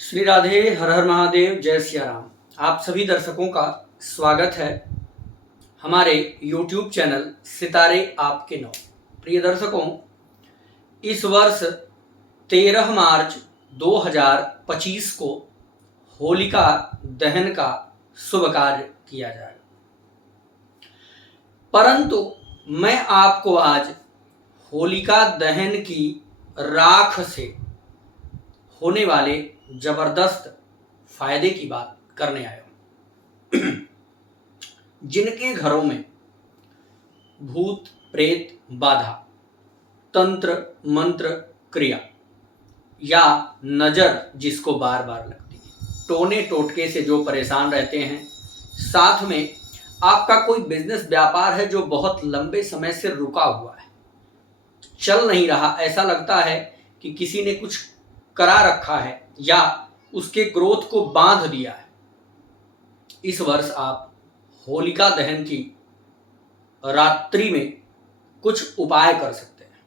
श्री राधे, हर हर महादेव, जय सिया राम। आप सभी दर्शकों का स्वागत है हमारे YouTube चैनल सितारे आपके नौ। प्रिय दर्शकों, इस वर्ष 13 मार्च 2025 को होलिका दहन का शुभ कार्य किया जाएगा, परंतु मैं आपको आज होलिका दहन की राख से होने वाले जबरदस्त फायदे की बात करने आया हूं। जिनके घरों में भूत प्रेत बाधा, तंत्र मंत्र क्रिया या नजर जिसको बार बार लगती है, टोने टोटके से जो परेशान रहते हैं, साथ में आपका कोई बिजनेस व्यापार है जो बहुत लंबे समय से रुका हुआ है, चल नहीं रहा, ऐसा लगता है कि किसी ने कुछ करा रखा है या उसके ग्रोथ को बांध दिया है। इस वर्ष आप होलिका दहन की रात्रि में कुछ उपाय कर सकते हैं।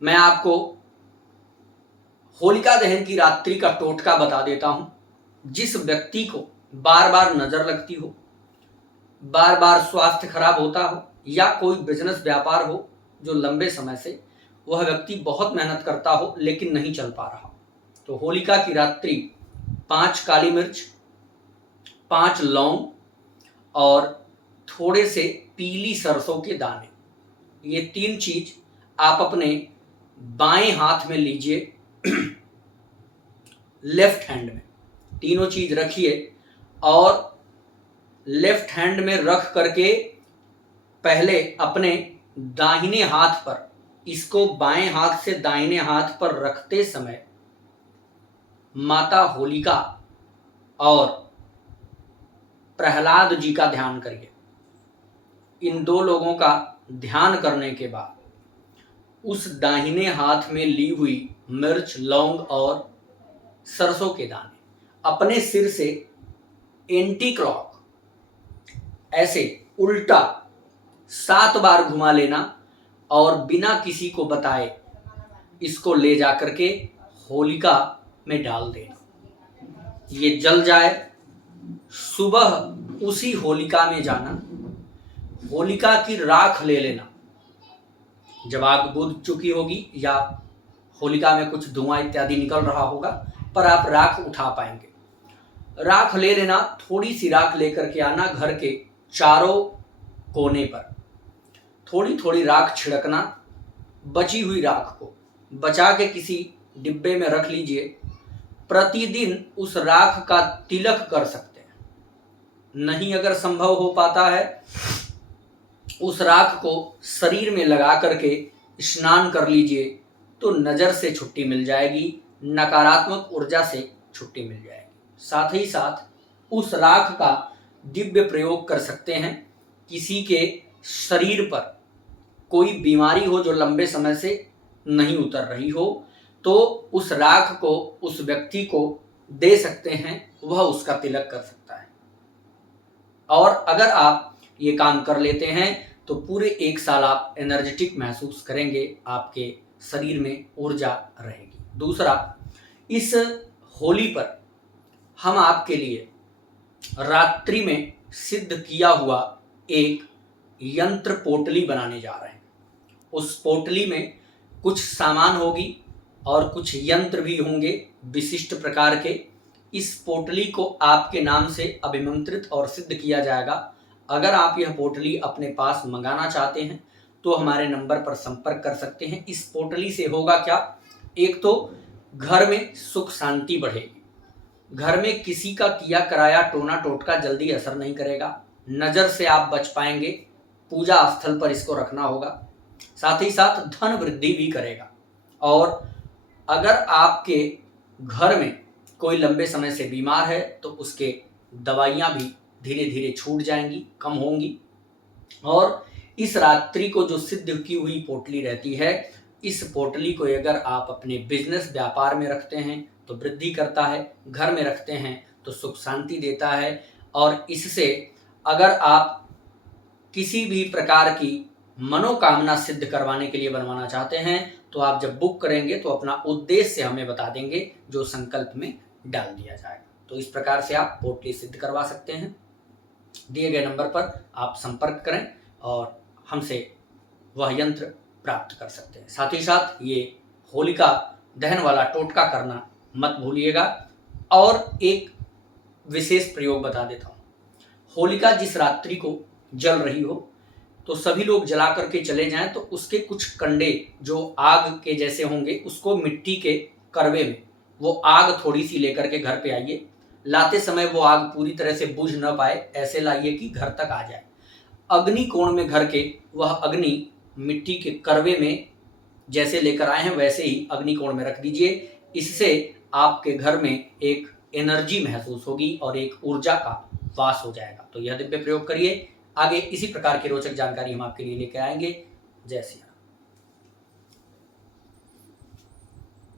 मैं आपको होलिका दहन की रात्रि का टोटका बता देता हूं। जिस व्यक्ति को बार बार नजर लगती हो, बार बार स्वास्थ्य खराब होता हो या कोई बिजनेस व्यापार हो जो लंबे समय से वह व्यक्ति बहुत मेहनत करता हो लेकिन नहीं चल पा रहा, तो होलिका की रात्रि 5 काली मिर्च, 5 लौंग और थोड़े से पीली सरसों के दाने, ये 3 चीज आप अपने बाएं हाथ में लीजिए, लेफ्ट हैंड में तीनों चीज रखिए और लेफ्ट हैंड में रख करके पहले अपने दाहिने हाथ पर इसको बाएं हाथ से दाहिने हाथ पर रखते समय माता होलिका और प्रहलाद जी का ध्यान करिए। इन 2 लोगों का ध्यान करने के बाद उस दाहिने हाथ में ली हुई मिर्च, लौंग और सरसों के दाने अपने सिर से एंटी क्लॉक ऐसे उल्टा 7 बार घुमा लेना और बिना किसी को बताए इसको ले जाकर के होलिका में डाल देना। ये जल जाए, सुबह उसी होलिका में जाना, होलिका की राख ले लेना। जब आग बुझ चुकी होगी या होलिका में कुछ धुआं इत्यादि निकल रहा होगा पर आप राख उठा पाएंगे, राख ले लेना। थोड़ी सी राख लेकर के आना, घर के चारों कोने पर थोड़ी थोड़ी राख छिड़कना। बची हुई राख को बचा के किसी डिब्बे में रख लीजिए। प्रतिदिन उस राख का तिलक कर सकते हैं। नहीं अगर संभव हो पाता है, उस राख को शरीर में लगा करके स्नान कर लीजिए तो नजर से छुट्टी मिल जाएगी, नकारात्मक ऊर्जा से छुट्टी मिल जाएगी। साथ ही साथ उस राख का दिव्य प्रयोग कर सकते हैं। किसी के शरीर पर कोई बीमारी हो जो लंबे समय से नहीं उतर रही हो, तो उस राख को उस व्यक्ति को दे सकते हैं, वह उसका तिलक कर सकता है। और अगर आप ये काम कर लेते हैं तो पूरे 1 साल आप एनर्जेटिक महसूस करेंगे, आपके शरीर में ऊर्जा रहेगी। दूसरा, इस होली पर हम आपके लिए रात्रि में सिद्ध किया हुआ एक यंत्र पोटली बनाने जा रहे हैं। उस पोटली में कुछ सामान होगी और कुछ यंत्र भी होंगे विशिष्ट प्रकार के। इस पोटली को आपके नाम से अभिमंत्रित और सिद्ध किया जाएगा। अगर आप यह पोटली अपने पास मंगाना चाहते हैं तो हमारे नंबर पर संपर्क कर सकते हैं। इस पोटली से होगा क्या, एक तो घर में सुख शांति बढ़ेगी, घर में किसी का किया कराया टोना टोटका जल्दी असर नहीं करेगा, नजर से आप बच पाएंगे। पूजा स्थल पर इसको रखना होगा। साथ ही साथ धन वृद्धि भी करेगा। और अगर आपके घर में कोई लंबे समय से बीमार है तो उसके दवाइयां भी धीरे धीरे छूट जाएंगी, कम होंगी। और इस रात्रि को जो सिद्ध की हुई पोटली रहती है, इस पोटली को अगर आप अपने बिजनेस व्यापार में रखते हैं तो वृद्धि करता है, घर में रखते हैं तो सुख शांति देता है। और इससे अगर आप किसी भी प्रकार की मनोकामना सिद्ध करवाने के लिए बनवाना चाहते हैं तो आप जब बुक करेंगे तो अपना उद्देश्य हमें बता देंगे, जो संकल्प में डाल दिया जाएगा। तो इस प्रकार से आप पोटली सिद्ध करवा सकते हैं। दिए गए नंबर पर आप संपर्क करें और हमसे वह यंत्र प्राप्त कर सकते हैं। साथ ही साथ ये होलिका दहन वाला टोटका करना मत भूलिएगा। और एक विशेष प्रयोग बता देता हूँ। होलिका जिस रात्रि को जल रही हो तो सभी लोग जला करके चले जाएं, तो उसके कुछ कंडे जो आग के जैसे होंगे उसको मिट्टी के करवे में वो आग थोड़ी सी लेकर के घर पे आइए। लाते समय वो आग पूरी तरह से बुझ न पाए, ऐसे लाइए कि घर तक आ जाए। अग्नि कोण में घर के वह अग्नि मिट्टी के करवे में जैसे लेकर आए हैं वैसे ही अग्नि कोण में रख दीजिए। इससे आपके घर में एक एनर्जी महसूस होगी और एक ऊर्जा का वास हो जाएगा। तो यह दिव्य प्रयोग करिए। आगे इसी प्रकार की रोचक जानकारी हम आपके लिए लेकर आएंगे। जय श्री राम।